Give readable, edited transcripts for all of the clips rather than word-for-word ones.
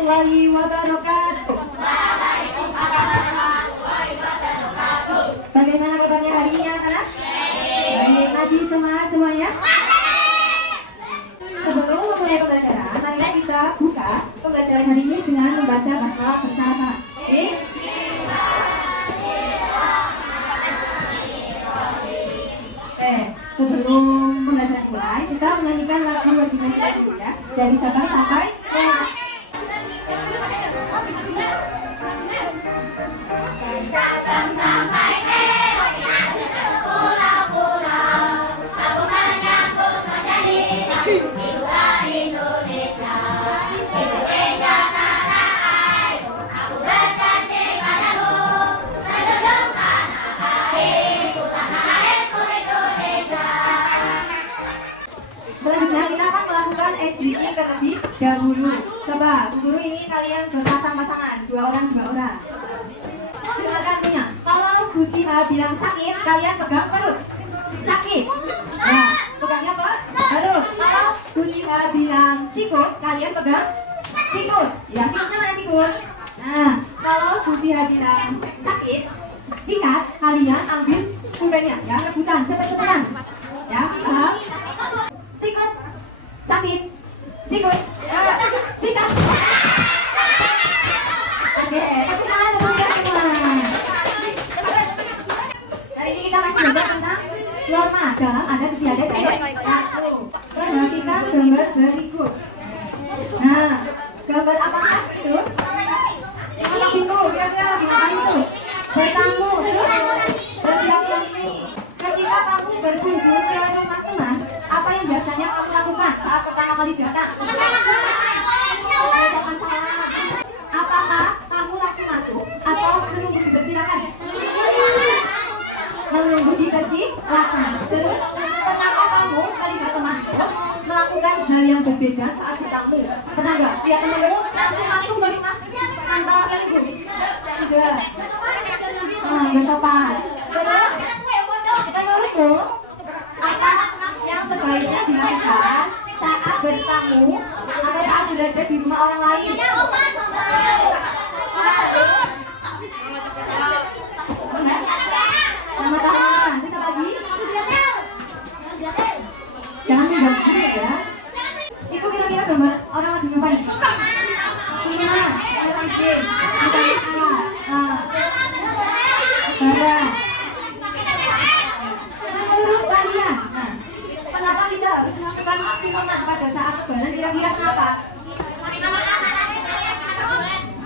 warahmatullahi wabarakatuh. Bagaimana kabarnya hari ini anak-anak? Baik, masih semangat semuanya? Sebelum memulai pembelajaran, marilah kita buka pembelajaran hari ini dengan membaca basmalah bersama-sama. Oke? Sebelum pembelajaran mulai, kita menyanyikan lagu wajib nasional dulu ya. Dari Sabang sampai Sabang sampai Merauke, pulau-pulau, sabung menyambut menjadi satu. Itulah Indonesia, Indonesia tanah airku. Aku berjanji padamu, menjunjung tanah airku, tanah airku Indonesia. selanjutnya kita akan melakukan SBC terlebih dahulu. Coba, guru ini kalian berpasang-pasangan, 2 orang 2 orang. Silakan punya. Kalau Bu Siha bilang sakit, kalian pegang perut. Sakit. Nah, pegangnya apa? Perut. Kalau Bu Siha bilang sikut, kalian pegang sikut. Ya, sikutnya mana sikut? Nah, kalau Bu Siha bilang sakit, sikat, kalian ambil pulpennya. Ya, rebutan, cepet-cepetan. Ya, paham? Sikut, sakit, sikut, sikat. Oke, tepuk tangan untuk kita semua. Hari ini kita masih belajar tentang norma dalam adat istiadat dan satu. Perhatikan gambar berikut. Nah, gambar apakah itu? Kalau itu, kira-kira apa itu? Bertamu, terus bersilaturahmi. Ketika kamu berkunjung ke rumah teman, apa yang biasanya kamu lakukan saat pertama kali datang? Mengucapkan salam. Apakah kamu langsung masuk atau menunggu dipersilakan? Menunggu dipersilakan. Terus, pernahkah kamu melihat temanmu melakukan hal yang berbeda saat bertamu? Pernah nggak? Lihat temanmu langsung masuk ke rumah tanpa menunggu? Tidak. Nggak sopan. Terus, menurutmu apa yang sebaiknya dilakukan saat bertamu atau saat berada di rumah orang lain? Benar? Tangan. Terus apa lagi? Jangan tinggal dulu ya. Itu kira-kira gambar orang lagi ngapain? Semua. Menurut kalian, kenapa kita harus melakukan sunat pada saat lebaran? Kira-kira kenapa?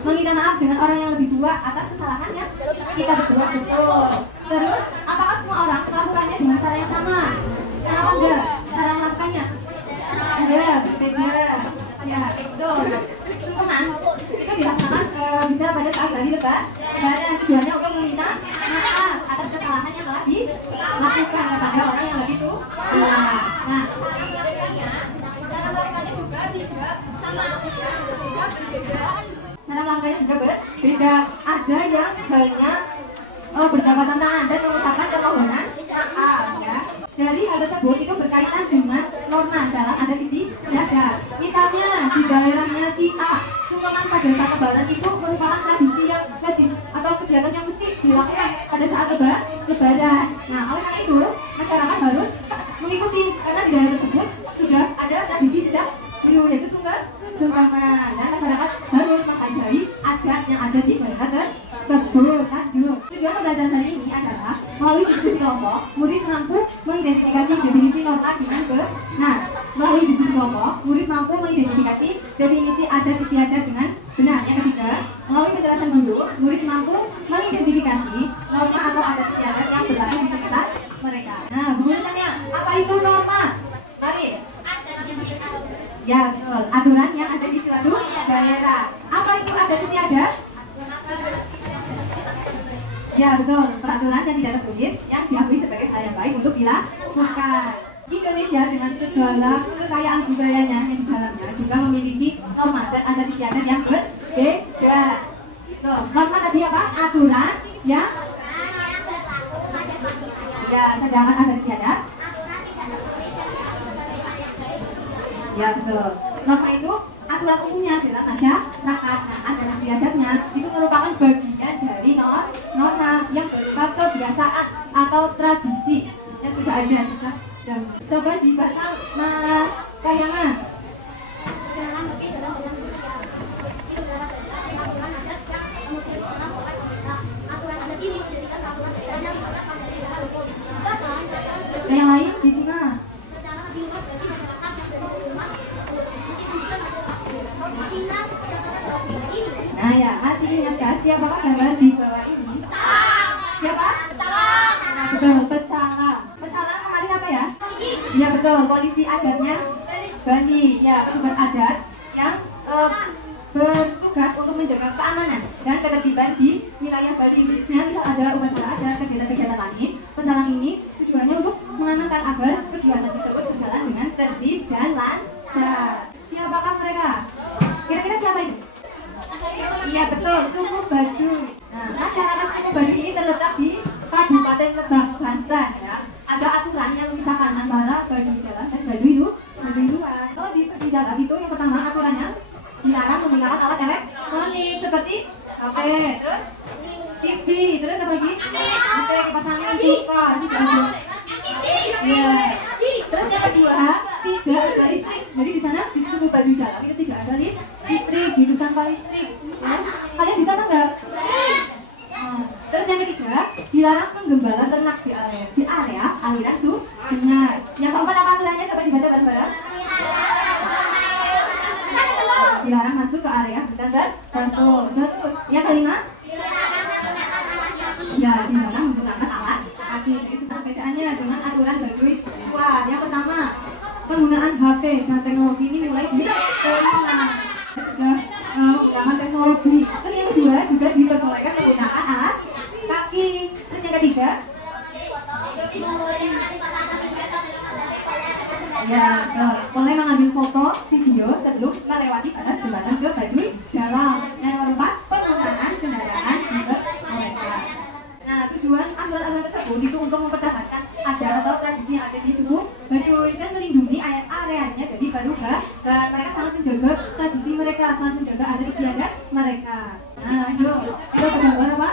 Meminta maaf dengan orang yang lebih tua atas kesalahan yang kita berbuat. Betul. Terus, apakah semua orang melakukannya dengan cara yang sama? Kenapa enggak? Cara melakukannya? Enggak, beda. Ya, betul. Sungkeman itu dilaksanakan bisa pada saat hari lebaran. Tujuannya untuk meminta maaf atas kesalahan yang telah dilakukan kepada orang yang lebih tua. Nah, cara melakukannya juga tidak sama. Cara melakukannya juga berbeda. Ada yang hanya berjabatan tangan dan mengucapkan permohonan maaf ya. Dari hal tersebut itu berkaitan dengan norma dalam adat istiadat. Misalnya di daerahnya si A, sungkeman pada saat lebaran itu merupakan tradisi yang wajib atau kegiatan yang mesti dilakukan pada saat lebaran. Nah, oleh karena itu masyarakat harus mengikuti karena di daerah tersebut sudah ada tradisi sejak dulu yaitu sungkeman dan masyarakat harus menghargai adat yang ada di daerah tersebut. Lanjut. Tujuan pembelajaran hari ini adalah melalui diskusi kelompok, murid mampu mengidentifikasi definisi norma dengan benar. Melalui diskusi kelompok, murid mampu mengidentifikasi definisi adat istiadat dengan benar. Yang ketiga, melalui penjelasan guru, murid mampu mengidentifikasi norma atau adat istiadat yang berlaku di sekitar mereka. Nah, guru tanya, apa itu norma? Mari. Ya, betul. Aturan yang ada di suatu daerah. Apa itu adat istiadat? Ya, betul. Peraturan yang tidak tertulis yang diakui sebagai hal yang baik untuk dilakukan. Indonesia dengan segala kekayaan budayanya yang di dalamnya juga memiliki norma dan adat istiadat yang berbeda. Tuh, norma tadi apa? Aturan yang ya, sedangkan adat istiadat. Ya, betul. Norma itu aturan umumnya dalam masyarakat. Nah ya, masih ingat ya siapakah gambar di bawah ini? Siapa? Nah, betul, pecalang. Pecalang kemarin apa ya? Iya betul, polisi adatnya Bali. Ya, petugas adat yang bertugas untuk menjaga keamanan dan ketertiban di wilayah Bali. Khususnya misal ada upacara adat, kegiatan-kegiatan lain, pecalang ini tujuannya untuk mengamankan agar kegiatan tersebut berjalan dengan tertib dan lancar. Siapakah mereka? Kira-kira siapa itu? Iya betul, suku Baduy. Nah, masyarakat suku Baduy ini terletak di Kabupaten Lebak, Banten ya. Ada aturan yang memisahkan antara Baduy dalam dan Baduy luar. Kalau di dalam itu yang pertama aturannya dilarang menggunakan alat elektronik seperti HP, terus TV, terus apa lagi? AC, kipas angin, kulkas, tidak ada. Ya. Terus yang kedua tidak ada listrik. Jadi di sana di suku Baduy dalam itu tidak ada listrik, hidup tanpa listrik. Ya. Kalian bisa apa enggak? Terus yang ketiga dilarang menggembala ternak di area aliran sungai. Yang keempat apa aturannya? Coba dibaca bareng-bareng. Dilarang masuk ke area hutan dan batu. Terus yang kelima ya dilarang menggunakan alat kaki. Jadi sudah perbedaannya dengan aturan Baduy luar. Yang pertama penggunaan HP dan teknologi ini mulai diterima. Sudah menggunakan teknologi. Terus yang kedua juga diperbolehkan menggunakan alas kaki. Terus yang ketiga ya boleh mengambil foto, video sebelum melewati batas jembatan ke Baduy dalam. Yang keempat penggunaan kendaraan diperbolehkan. Nah tujuan aturan-aturan tersebut itu untuk mempertahankan adat atau tradisi yang ada di suku Baduy dan melindungi areanya dari baruga, dan mereka sangat menjaga tradisi mereka, sangat menjaga adat istiadat mereka. Nah lanjut, itu gambar apa?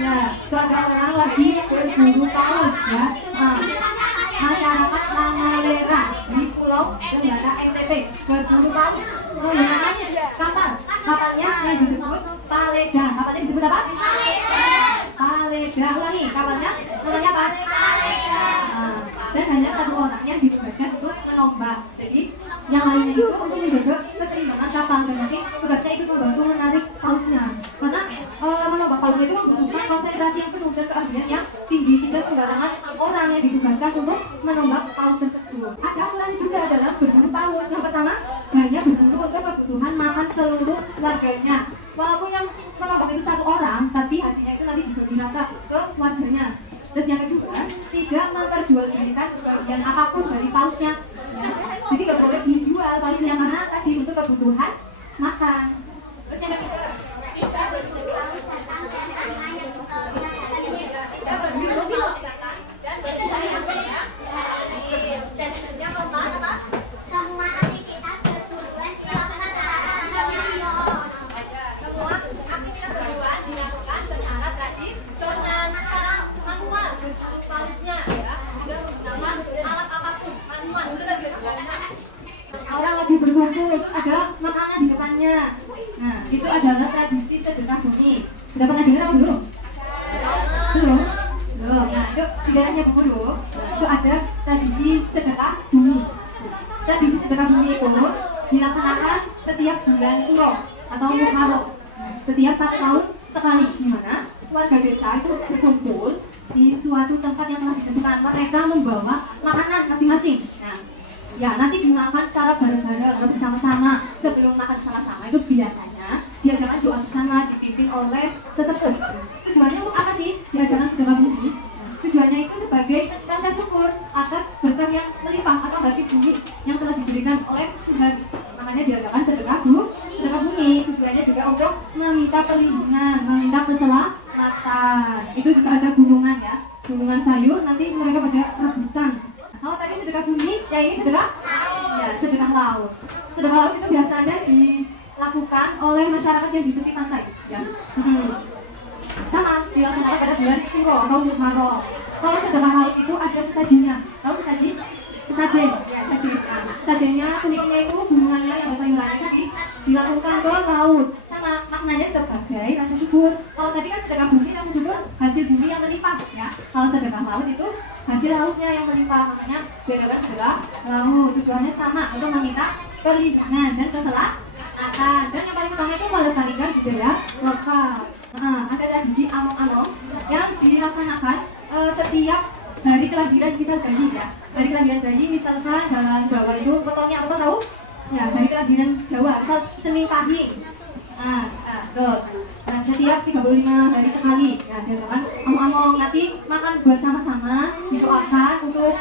Ya, itu ada orang lagi berburu paus ya. Masyarakat Mangalera di Pulau Lembata NTT berburu paus menggunakan kapal. Kapalnya yang disebut Paleda. Kapalnya disebut apa? Paleda. Ulangi, kapalnya namanya apa? Paleda. Dan hanya satu orang yang ditugaskan untuk menombak. Jadi yang lainnya itu untuk menjaga keseimbangan kapal, dan nanti tugasnya ikut membantu menarik pausnya. Karena menombak pausnya itu membutuhkan konsentrasi yang penuh dan keahlian yang tinggi. Tidak sembarangan orang yang ditugaskan untuk menombak paus tersebut. Ada aturannya juga dalam berburu paus. Yang pertama hanya berburu untuk kebutuhan makan seluruh warganya. Walaupun yang menombak itu satu orang, tapi hasilnya itu nanti dibagi rata ke warganya. Terus yang kedua, tidak memperjualbelikan bagian apapun dari pausnya. Jadi nggak boleh dijual pausnya karena tadi untuk kebutuhan makan. Terus yang ketiga, kita berburu dan berjaya. Yang keempat apa? Semua aktivitas perburuan dilaksanakan tradisional. Semua aktivitas perburuan dilakukan secara tradisional, secara manual. Pausnya ya tidak menggunakan alat apapun, manual sederhana. Orang lagi berkumpul, terus ada makanan di depannya. Nah, itu adalah tradisi sedekah bumi. Sudah pernah dengar apa belum? Belum? Belum. Nah, itu di daerahnya Bengkulu, itu ada tradisi sedekah bumi. Tradisi sedekah bumi itu dilaksanakan setiap bulan Suro atau Muharram. Setiap 1 tahun sekali, di mana warga desa itu berkumpul di suatu tempat yang telah ditentukan. Mereka membawa makanan masing-masing. Nah, ya nanti dimakan secara bareng-bareng atau bersama-sama. Sebelum makan bersama-sama itu biasanya diadakan doa bersama dipimpin oleh sesepuh. Tujuannya untuk apa sih diadakan sedekah bumi? Tujuannya itu sebagai rasa syukur atas berkah yang melimpah atau hasil bumi yang telah diberikan oleh Tuhan. Makanya diadakan sedekah bumi. Tujuannya juga untuk meminta perlindungan, meminta keselamatan. Itu juga ada gunungan ya, gunungan sayur. Nanti mereka pada rebutan. Kalau tadi sedekah bumi, ya ini sedekah ya, sedekah laut. Sedekah laut itu biasanya dilakukan oleh masyarakat yang di tepi pantai ya. Sama dilaksanakan pada bulan Suro atau Muharram. Kalau sedekah laut itu ada sesajinya. Tahu sesaji? Sesajen. Ya, sesajen. Nah, sesajennya tumpengnya itu hubungannya yang sayurannya itu dilakukan ke laut. Sama maknanya sebagai rasa syukur. Kalau tadi kan sedekah bumi, rasa syukur hasil bumi yang melimpah ya. Kalau sedekah laut itu hasil lautnya yang melimpah, makanya bedakan sedekah laut. Tujuannya sama, untuk meminta perlindungan dan keselamatan. Dan yang paling utama itu melestarikan budaya lokal. Ada tradisi among-among yang dilaksanakan setiap hari kelahiran misal bayi ya. Hari kelahiran bayi misalkan dalam Jawa itu fotonya apa tahu? Ya, hari kelahiran Jawa misal Senin Pahing. Tuh. Nah, setiap 35 hari sekali ya dilakukan among-among, nanti makan bersama-sama, didoakan untuk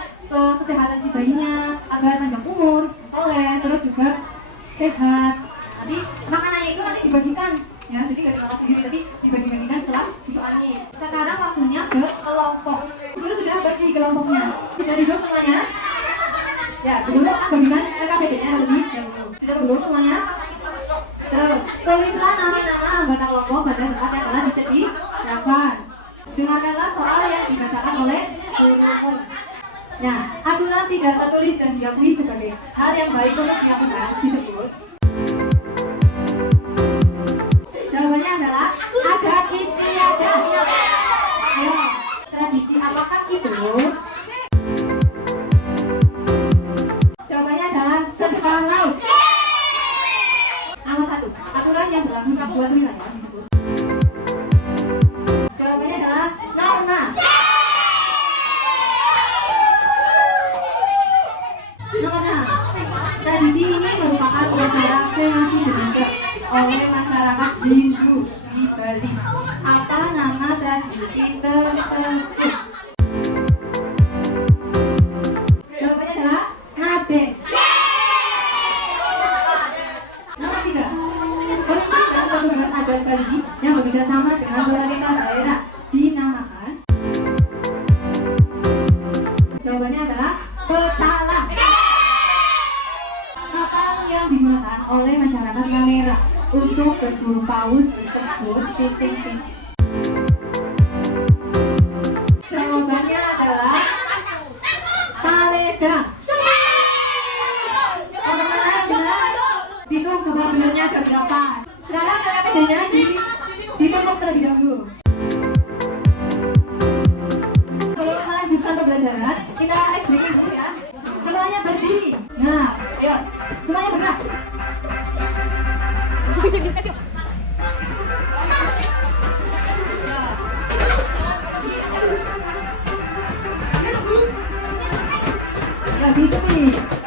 kesehatan si bayinya agar panjang umur, soleh, terus juga sehat. Nanti makanannya itu nanti dibagikan ya, jadi gak dimakan sendiri, tapi dibagi-bagikan setelah didoain. Sekarang waktunya ke kelompok. Guru sudah bagi kelompoknya. Sudah duduk semuanya? Ya, guru akan bagikan KKBD-nya lebih dahulu. Sudah belum semuanya? Terus, tulislah nama-nama anggota kelompok pada tempat yang telah disediakan. Dengarkanlah soal yang dibacakan oleh guru. Nah, aturan tidak tertulis dan diakui sebagai hal yang baik untuk dilakukan disebut. Jawabannya adalah adat istiadat. Ayo, tradisi apakah itu? Jawabannya adalah sedekah laut. Nomor 1, aturan yang berlaku di suatu wilayah disebut. Jawabannya adalah norma. Nomor 6, tradisi ini merupakan upacara kremasi jenazah oleh masyarakat Hindu di Bali. Apa nama tradisi tersebut? Jawabannya adalah ngaben. Nomor 3, pemimpin dan petugas adat Bali yang bekerja sama dengan pemerintah daerah dinamakan. Jawabannya adalah pecalang. Kapal yang digunakan oleh masyarakat Mamera untuk berburu paus disebut titik. Jawabannya adalah paledang. Teman-teman lain benar? Hitung coba benarnya ada berapa. Sekarang KKBD-nya ditumpuk terlebih dahulu. Sebelum melanjutkan pembelajaran, kita breaking dulu ya. Semuanya berdiri. Nah, ayo, semuanya bergerak. Ya, bisa nih.